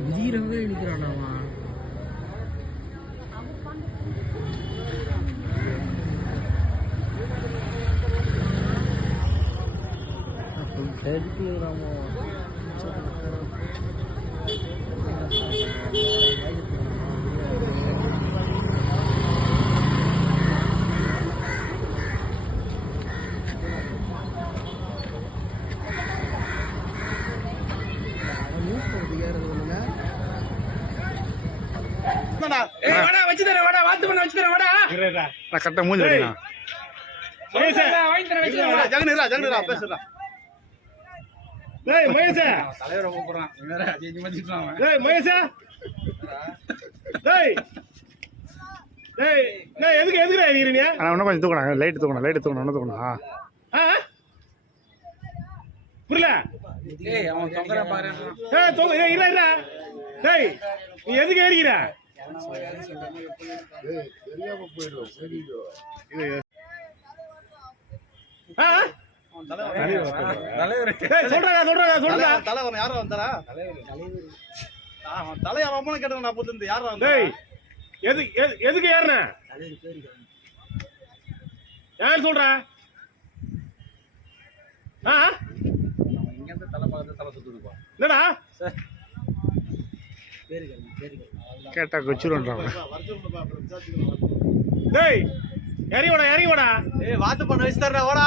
குதிரவே நிற்கிறானாவா? எடுத்துக்கிறாமோ கரெக்டா மூஞ்சி தலைவரை கூப்பிடுறான். இன்னும் கொஞ்சம் தூக்கணும், லைட்டு தூக்கணும் ஒன்று தூக்கணும். புரியல அவன் தொங்கற பாரு. நீ எதுக்கு ஏறிக்கிற? எதுக்கு ஏறின? யார் சொல்ற? என்னடா கேட்டா கொச்சிருன்றாங்க. டேய் இறங்கி வாடா வாத்து பண்ண வச்சு தர்றா ஓடா.